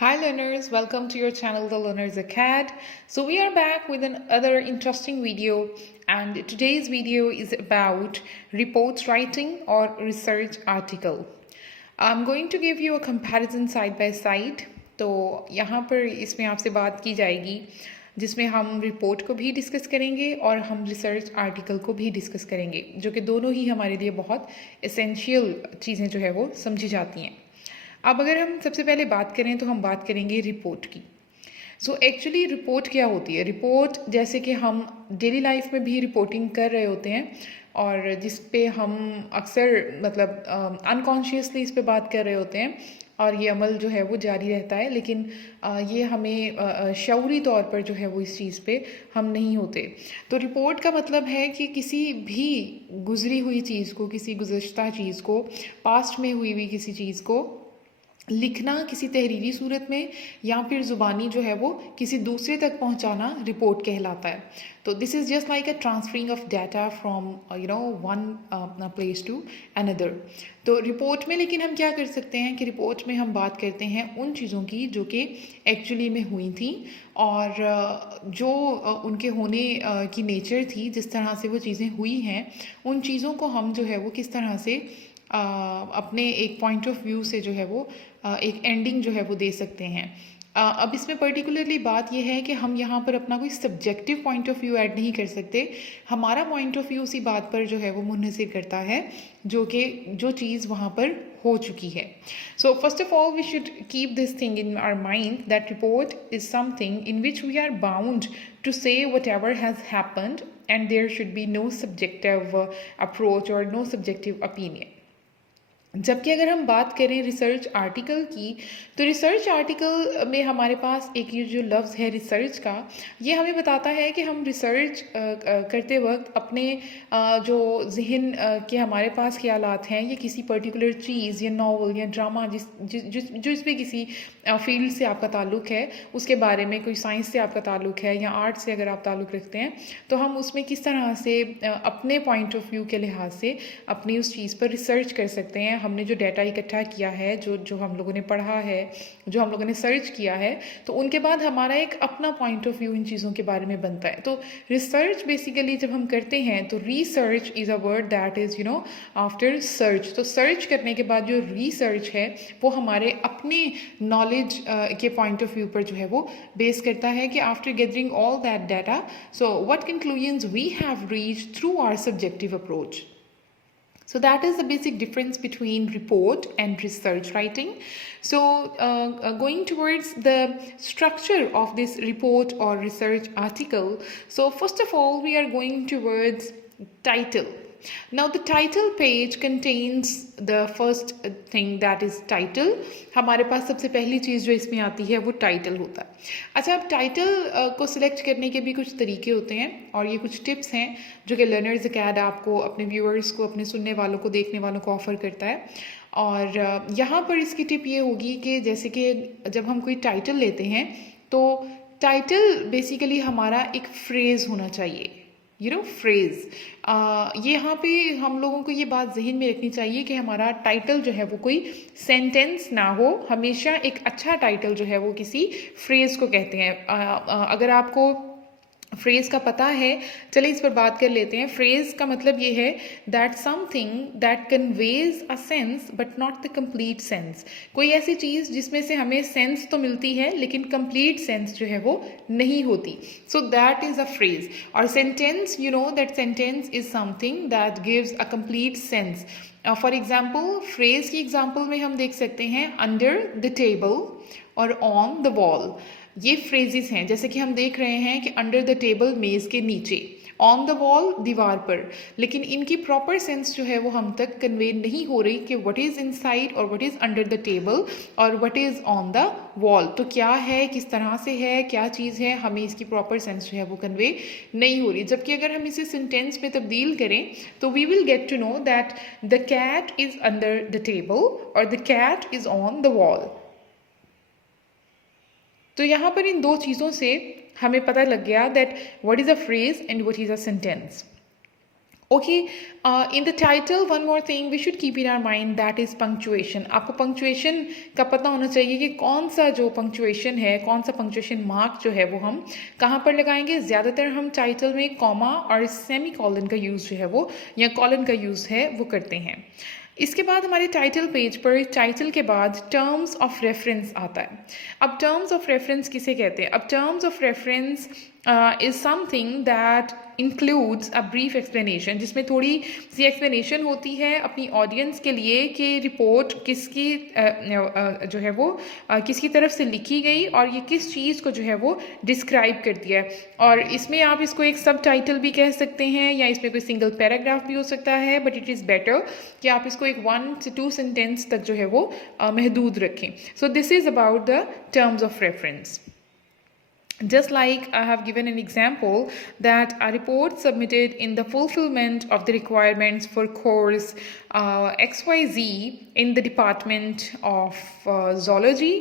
Hi learners, welcome to your channel The Learners Acad. So we are back with another interesting video, and today's video is about reports writing or research article. I'm going to give you a comparison side by side. तो यहाँ पर इसमें आपसे बात की जाएगी जिसमें हम रिपोर्ट को भी डिस्कस करेंगे और हम रिसर्च आर्टिकल को भी डिस्कस करेंगे, जो कि दोनों ही हमारे लिए बहुत एसेंशियल चीज़ें जो है वो समझी जाती हैं। अब अगर हम सबसे पहले बात करें तो हम बात करेंगे रिपोर्ट की। सो एक्चुअली रिपोर्ट क्या होती है? रिपोर्ट जैसे कि हम डेली लाइफ में भी रिपोर्टिंग कर रहे होते हैं और जिस पे हम अक्सर मतलब अनकॉन्शियसली इस पे बात कर रहे होते हैं और ये अमल जो है वो जारी रहता है, लेकिन ये हमें शऊरी तौर पर जो है वो इस चीज़ पे हम नहीं होते। तो रिपोर्ट का मतलब है कि किसी भी गुजरी हुई चीज़ को, किसी गुज़श्ता चीज़ को, पास्ट में हुई किसी चीज़ को लिखना किसी तहरीरी सूरत में या फिर ज़ुबानी जो है वो किसी दूसरे तक पहुंचाना रिपोर्ट कहलाता है। तो this is just like a transferring of data from one place to another. तो रिपोर्ट में लेकिन हम क्या कर सकते हैं कि रिपोर्ट में हम बात करते हैं उन चीज़ों की जो कि एक्चुअली में हुई थी और जो उनके होने की नेचर थी, जिस तरह से वो चीज़ें हुई हैं, उन चीज़ों को हम जो है वो किस तरह से अपने एक पॉइंट ऑफ व्यू से जो है वो एक एंडिंग जो है वो दे सकते हैं। अब इसमें पर्टिकुलरली बात यह है कि हम यहाँ पर अपना कोई subjective point of view add नहीं कर सकते। हमारा पॉइंट ऑफ व्यू उसी बात पर जो है वो मुनहसिर करता है जो चीज़ वहाँ पर हो चुकी है। So first of all we should keep this thing in our mind that report is something in which we are bound to say whatever has happened and there should be no subjective approach और no subjective opinion. जबकि अगर हम बात करें research article की, तो research article में हमारे पास एक ये जो लफ्ज़ है रिसर्च का, ये हमें बताता है कि हम रिसर्च करते वक्त अपने जो जहन के हमारे पास ख्यालात हैं, ये किसी पर्टिकुलर चीज़ या नावल या ड्रामा जो इसमें किसी फील्ड से आपका ताल्लुक़ है, उसके बारे में, कोई साइंस से आपका ताल्लुक़ है या आर्ट से अगर आप ताल्लुक़ रखते हैं, तो हम उसमें किस तरह से अपने पॉइंट ऑफ व्यू के लिहाज से अपनी उस चीज़ पर रिसर्च कर सकते हैं। हमने जो डाटा इकट्ठा किया है, जो हम लोगों ने पढ़ा है, जो हम लोगों ने सर्च किया है, तो उनके बाद हमारा एक अपना पॉइंट ऑफ व्यू इन चीज़ों के बारे में बनता है। तो रिसर्च बेसिकली जब हम करते हैं तो research is a word that is after search. तो सर्च करने के बाद जो रिसर्च है वो हमारे अपने नॉलेज के पॉइंट ऑफ व्यू पर जो है वो बेस करता है कि after gathering all that data, so what conclusions we have reached through our subjective approach. So that is the basic difference between report and research writing. So going towards the structure of this report or research article, so first of all we are going towards title. Now the title page contains the first thing, that is title. हमारे पास सबसे पहली चीज़ जो इसमें आती है वो title होता है। अच्छा, अब टाइटल को सिलेक्ट करने के भी कुछ तरीके होते हैं और ये कुछ टिप्स हैं जो कि लर्नर्स अकैड आपको, अपने व्यूअर्स को, अपने सुनने वालों को, देखने वालों को ऑफ़र करता है। और यहाँ पर इसकी टिप ये होगी कि जैसे कि जब हम कोई टाइटल लेते हैं तो टाइटल बेसिकली हमारा एक फ्रेज़ होना चाहिए, फ्रेज़। यहाँ पे हम लोगों को ये बात जहन में रखनी चाहिए कि हमारा टाइटल जो है वो कोई सेंटेंस ना हो। हमेशा एक अच्छा टाइटल जो है वो किसी फ्रेज़ को कहते हैं। अगर आपको फ्रेज़ का पता है, चलिए इस पर बात कर लेते हैं। फ्रेज़ का मतलब ये है that something that conveys a sense but not the complete sense. कोई ऐसी चीज़ जिसमें से हमें सेंस तो मिलती है लेकिन कंप्लीट सेंस जो है वो नहीं होती। So that is a phrase. और sentence, that sentence is something that gives a complete sense. For example, phrase की एग्जाम्पल में हम देख सकते हैं अंडर द टेबल और ऑन द वॉल। ये फ्रेजेस हैं, जैसे कि हम देख रहे हैं कि अंडर द टेबल मेज़ के नीचे, ऑन द वॉल दीवार पर, लेकिन इनकी प्रॉपर सेंस जो है वो हम तक कन्वे नहीं हो रही कि व्हाट इज़ इनसाइड और what is under the table और what is on the wall. तो क्या है, किस तरह से है, क्या चीज़ है, हमें इसकी प्रॉपर सेंस जो है वो कन्वे नहीं हो रही। जबकि अगर हम इसे सेंटेंस में तब्दील करें तो we will get to know that the cat is under the table और the cat is on the wall. तो यहाँ पर इन दो चीज़ों से हमें पता लग गया that what is a phrase and what is a sentence. Okay, in the title, one more thing we should keep in our mind, that is punctuation. आपको punctuation का पता होना चाहिए कि कौन सा जो punctuation है, कौन सा punctuation mark जो है वो हम कहाँ पर लगाएंगे. ज़्यादातर हम title में comma और semi colon का use जो है वो या colon का use है वो करते हैं. इसके बाद हमारे टाइटल पेज पर टाइटल के बाद टर्म्स ऑफ रेफरेंस आता है. अब टर्म्स ऑफ रेफरेंस किसे कहते हैं? अब terms of reference is something that includes a brief explanation, जिसमें थोड़ी सी एक्सप्लेनेशन होती है अपनी ऑडियंस के लिए कि रिपोर्ट किसकी जो है वो किसकी तरफ से लिखी गई और ये किस चीज़ को जो है वो डिस्क्राइब करती है. और इसमें आप इसको एक सब टाइटल भी कह सकते हैं या इसमें कोई सिंगल पैराग्राफ भी हो सकता है, बट इट इज़ बेटर कि आप इसको एक 1 से 2 सेंटेंस तक जो है वो महदूद रखें. So this is about the terms of reference. Just like I have given an example that a report submitted in the fulfillment of the requirements for course XYZ in the Department of Zoology,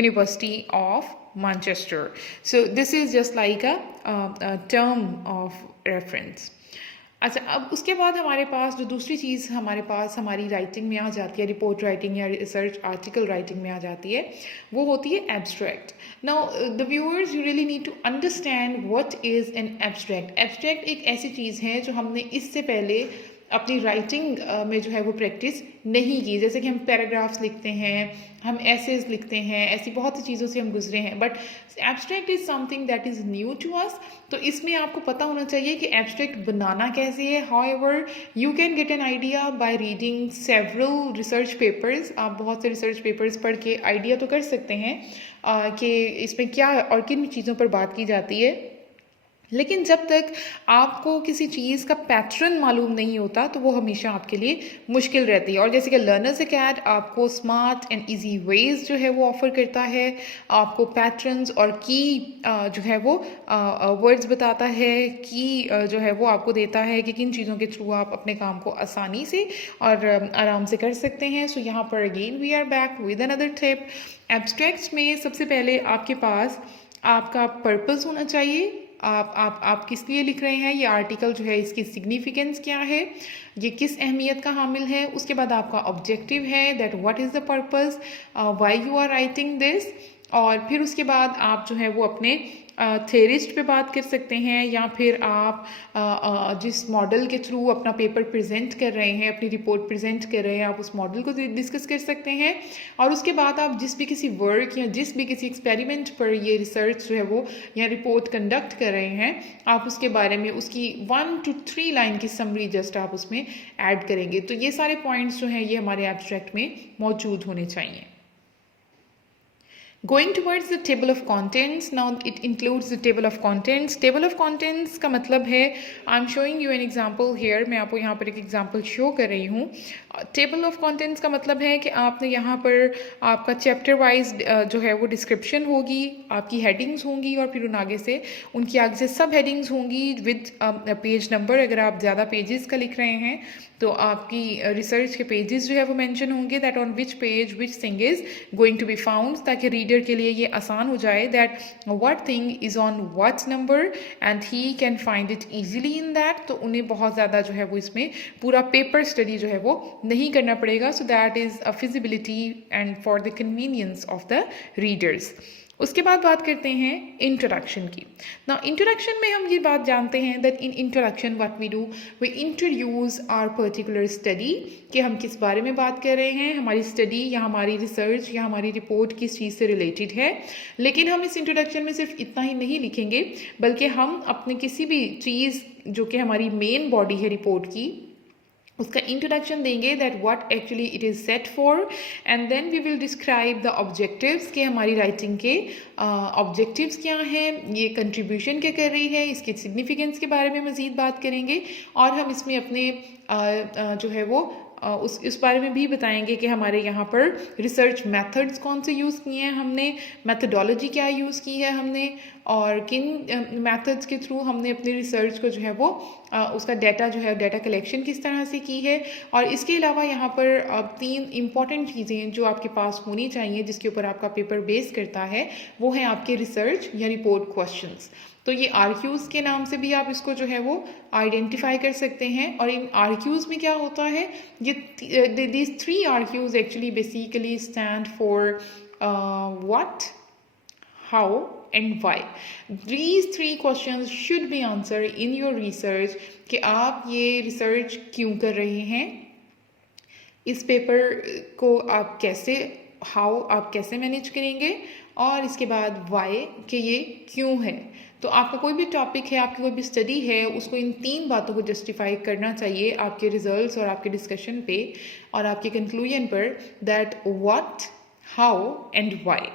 University of Manchester. So this is just like a term of reference. अच्छा, अब उसके बाद हमारे पास जो दूसरी चीज़ हमारे पास हमारी writing में आ जाती है, रिपोर्ट राइटिंग या रिसर्च आर्टिकल राइटिंग में आ जाती है, वो होती है abstract. Now the viewers, you really need to understand what is an abstract. Abstract एक ऐसी चीज़ है जो हमने इससे पहले अपनी राइटिंग में जो है वो प्रैक्टिस नहीं की. जैसे कि हम पैराग्राफ्स लिखते हैं, हम एसेज लिखते हैं, ऐसी बहुत सी चीज़ों से हम गुजरे हैं, but abstract is something that is new to us. तो इसमें आपको पता होना चाहिए कि एब्स्ट्रैक्ट बनाना कैसे है. However you can get an idea by reading several research papers. आप बहुत से रिसर्च पेपर्स पढ़ के आइडिया तो कर सकते हैं कि इसमें क्या और किन चीज़ों पर बात की जाती है. लेकिन जब तक आपको किसी चीज़ का पैटर्न मालूम नहीं होता तो वो हमेशा आपके लिए मुश्किल रहती है. और जैसे कि लर्नर्स अकैड आपको स्मार्ट एंड इजी वेज जो है वो ऑफ़र करता है, आपको पैटर्न्स और की जो है वो वर्ड्स बताता है, की जो है वो आपको देता है कि किन चीज़ों के थ्रू आप अपने काम को आसानी से और आराम से कर सकते हैं. सो यहाँ पर again we are back with another tip. Abstracts में सबसे पहले आपके पास आपका पर्पस होना चाहिए. आप किस लिए लिख रहे हैं, ये आर्टिकल जो है इसकी सिग्निफिकेंस क्या है, ये किस अहमियत का हामिल है. उसके बाद आपका ऑब्जेक्टिव है, that what is the purpose, why you are writing this. और फिर उसके बाद आप जो है वो अपने थेरिस्ट पे बात कर सकते हैं, या फिर आप जिस मॉडल के थ्रू अपना पेपर प्रेजेंट कर रहे हैं, अपनी रिपोर्ट प्रेजेंट कर रहे हैं, आप उस मॉडल को डिस्कस कर सकते हैं. और उसके बाद आप जिस भी किसी वर्क या जिस भी किसी एक्सपेरिमेंट पर ये रिसर्च जो है वो या रिपोर्ट कंडक्ट कर रहे हैं, आप उसके बारे में उसकी 1 to 3 लाइन की समरी जस्ट आप उसमें ऐड करेंगे. तो ये सारे पॉइंट्स जो हैं ये हमारे एब्स्ट्रैक्ट में मौजूद होने चाहिए. Going towards the table of contents, now it includes the table of contents. Table of contents का मतलब है, I'm showing you an example here. मैं आपको यहाँ पर एक example show कर रही हूँ. Table of contents का मतलब है कि आपने यहाँ पर आपका chapter wise जो है वो description होगी, आपकी headings होंगी और फिर आगे से उनकी आगे से सब headings होंगी with page number. अगर आप ज़्यादा pages का लिख रहे हैं तो आपकी रिसर्च के पेजेस जो है वो मेंशन होंगे, that on which page which thing is going to be found, ताकि रीडर के लिए ये आसान हो जाए that what thing is on what number and he can find it easily in that. तो उन्हें बहुत ज़्यादा जो है वो इसमें पूरा पेपर स्टडी जो है वो नहीं करना पड़ेगा. सो that is a feasibility and for the convenience of the readers. उसके बाद बात करते हैं इंट्रोडक्शन की. ना इंट्रोडक्शन में हम ये बात जानते हैं that in introduction what we do, we introduce our particular study, कि हम किस बारे में बात कर रहे हैं, हमारी स्टडी या हमारी रिसर्च या हमारी रिपोर्ट किस चीज़ से रिलेटेड है. लेकिन हम इस इंट्रोडक्शन में सिर्फ इतना ही नहीं लिखेंगे, बल्कि हम अपने किसी भी चीज़ जो कि हमारी मेन बॉडी है रिपोर्ट की, उसका इंट्रोडक्शन देंगे that what actually it is set for, and then we will describe the objectives, के हमारी राइटिंग के ऑब्जेक्टिव्स क्या हैं, ये कंट्रीब्यूशन क्या कर रही है, इसके सिग्निफिकेंस के बारे में मज़ीद बात करेंगे. और हम इसमें अपने जो है वो उस बारे में भी बताएंगे कि हमारे यहाँ पर रिसर्च मेथड्स कौन से यूज़ किए हैं हमने, मेथडोलॉजी क्या यूज़ की है हमने, और किन मेथड्स के थ्रू हमने अपनी रिसर्च को जो है वो उसका डाटा जो है डाटा कलेक्शन किस तरह से की है. और इसके अलावा यहाँ पर 3 इम्पॉर्टेंट चीज़ें जो आपके पास होनी चाहिए जिसके ऊपर आपका पेपर बेस करता है, वो है आपके रिसर्च या रिपोर्ट क्वेश्चंस. तो ये आर्क्यूज़ के नाम से भी आप इसको जो है वो आइडेंटिफाई कर सकते हैं। और इन आर्क्यूज़ में क्या होता है, ये दीज 3 आर्क्यूज़ actually basically stand for what, how and why. These 3 questions should be answered in your research कि आप ये रिसर्च क्यों कर रहे हैं, इस पेपर को आप कैसे, हाउ आप कैसे मैनेज करेंगे, और इसके बाद वाई कि ये क्यों है। तो आपका कोई भी टॉपिक है, आपकी कोई भी स्टडी है, उसको इन 3 बातों को जस्टिफाई करना चाहिए आपके रिजल्ट्स और आपके डिस्कशन पे और आपके कंक्लूजन पर, that what, how and why.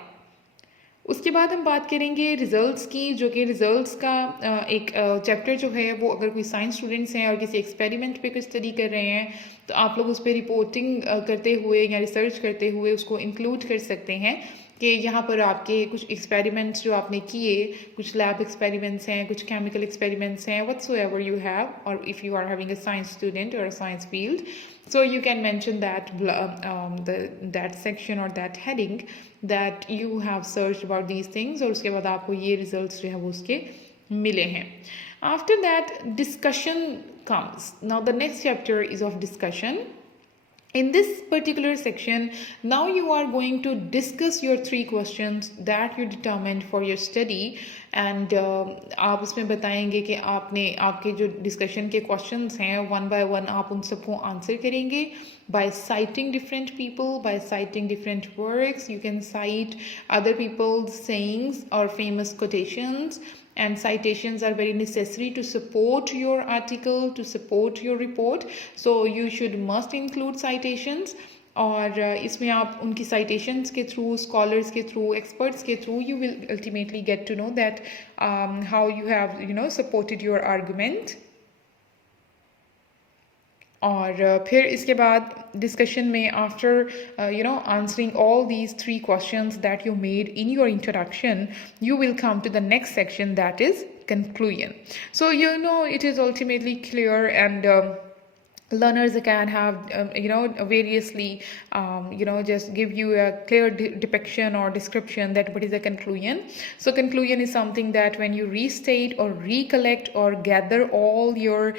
उसके बाद हम बात करेंगे रिजल्ट्स की, जो कि रिजल्ट्स का एक चैप्टर जो है वो, अगर कोई साइंस स्टूडेंट्स हैं और किसी एक्सपेरिमेंट पे कोई स्टडी कर रहे हैं तो आप लोग उस पर रिपोर्टिंग करते हुए या रिसर्च करते हुए उसको इंक्लूड कर सकते हैं कि यहाँ पर आपके कुछ एक्सपेरिमेंट्स जो आपने किए, कुछ लैब एक्सपेरिमेंट्स हैं, कुछ केमिकल एक्सपेरिमेंट्स हैं, whatsoever you have, or if you are having a science student or a science field, so you can mention that that section or that heading that you have searched about these things, और उसके बाद आपको ये results जो है वो उसके मिले हैं। After that, discussion comes. Now the next chapter is of discussion. In this particular section, now you are going to discuss your 3 questions that you determined for your study, and आप उसमें बताएंगे कि आपने आपके जो डिस्कशन के questions हैं 1 by 1 आप उन सबको आंसर करेंगे by citing different people, by citing different works. You can cite other people's sayings or famous quotations, and citations are very necessary to support your article, to support your report, so you should must include citations. और इसमें आप उनकी citations के through, scholars के through, experts के through, you will ultimately get to know that how you have supported your argument. और फिर इसके बाद डिस्कशन में after answering all these 3 questions that you made in your introduction, you will come to the next section, that is conclusion. So it is ultimately clear, and learners can have variously just give you a clear depiction or description that what is the conclusion. So conclusion is something that when you restate or recollect or gather all your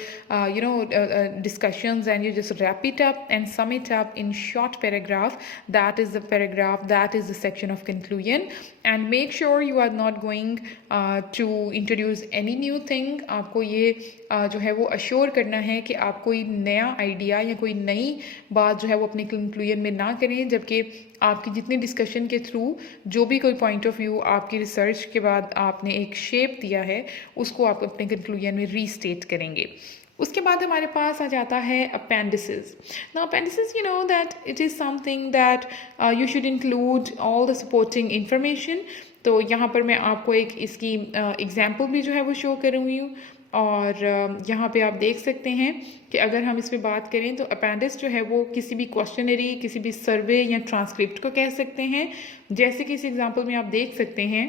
discussions and you just wrap it up and sum it up in short paragraph, that is the paragraph, that is the section of conclusion. And make sure you are not going to introduce any new thing. आपको ये जो है वो assure करना है कि आप कोई नया आइडिया या कोई नई बात जो है वो अपने कंक्लूजन में ना करें, जबकि आपकी जितनी डिस्कशन के थ्रू जो भी कोई पॉइंट ऑफ व्यू आपकी रिसर्च के बाद आपने एक शेप दिया है उसको आप अपने कंक्लूजन में रीस्टेट करेंगे। उसके बाद हमारे पास आ जाता है appendices. Now appendices, you know that it is something that you should include all the supporting information. तो यहाँ पर मैं आपको एक इसकी एग्जाम्पल भी जो है वो शो कर रही हूँ, और यहाँ पे आप देख सकते हैं कि अगर हम इस पर बात करें तो अपेंडिक्स जो है वो किसी भी क्वेश्चनरी, किसी भी सर्वे या ट्रांसक्रिप्ट को कह सकते हैं। जैसे कि इस एग्जाम्पल में आप देख सकते हैं,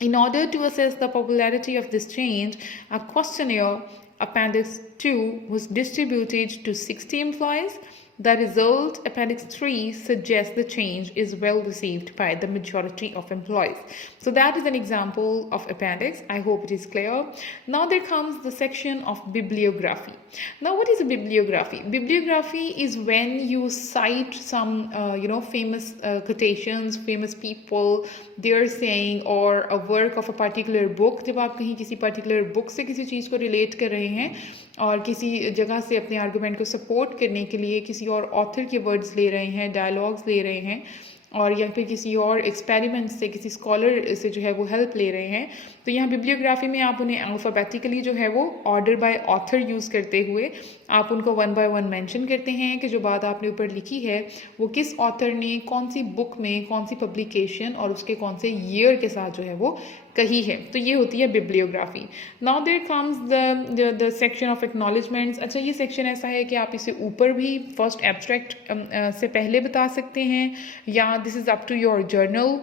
in order to assess the popularity of this change, a questionnaire Appendix 2 was distributed to 60 employees. The result, Appendix 3, suggests the change is well received by the majority of employees. So that is an example of appendix. I hope it is clear. Now there comes the section of bibliography. Now what is a bibliography? Bibliography is when you cite some famous quotations, famous people, their saying, or a work of a particular book. जब आप कहीं किसी particular book से किसी चीज़ को relate कर रहे हैं और किसी जगह से अपने आर्गूमेंट को सपोर्ट करने के लिए किसी और ऑथर के वर्ड्स ले रहे हैं, डायलॉग्स ले रहे हैं, और या फिर किसी और एक्सपेरिमेंट से, किसी स्कॉलर से जो है वो हेल्प ले रहे हैं, तो यहाँ बिब्लियोग्राफी में आप उन्हें अल्फ़ाबेटिकली जो है वो ऑर्डर बाय ऑथर यूज़ करते हुए आप उनको 1 by 1 मेंशन करते हैं कि जो बात आपने ऊपर लिखी है वो किस ऑथर ने कौन सी बुक में, कौन सी पब्लिकेशन और उसके कौन से ईयर के साथ जो है वो कही है। तो ये होती है bibliography. Now there comes the section of acknowledgements. अच्छा, ये सेक्शन ऐसा है कि आप इसे ऊपर भी फर्स्ट एब्स्ट्रैक्ट से पहले बता सकते हैं, या this is up to your journal.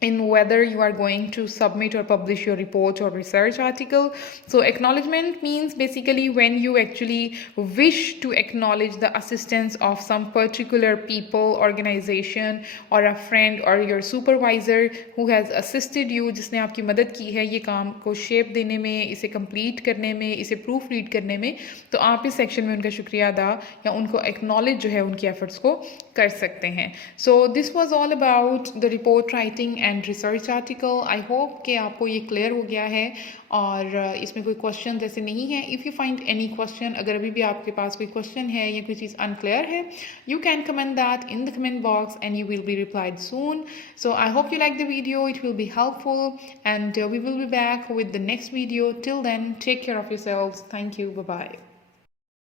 in whether you are going to submit or publish your report or research article. So acknowledgement means basically when you actually wish to acknowledge the assistance of some particular people, organization or a friend or your supervisor who has assisted you, जिसने आपकी मदद की है ये काम को shape देने में, इसे कंप्लीट करने में, इसे प्रूफ रीड करने में, तो आप इस सेक्शन में उनका शुक्रिया अदा या उनको एक्नॉलेज जो है उनकी एफर्ट्स को कर सकते हैं. So this was all about the report writing and research article. I hope कि आपको ये क्लियर हो गया है और इसमें कोई क्वेश्चन जैसे नहीं है. If you find any question, अगर अभी भी आपके पास कोई क्वेश्चन है या कोई चीज़ अनक्लियर है, you can comment that in the comment box and you will be replied soon. So I hope you like the video, it will be helpful, and we will be back with the next video. Till then, take care of yourselves. Thank you. Bye bye.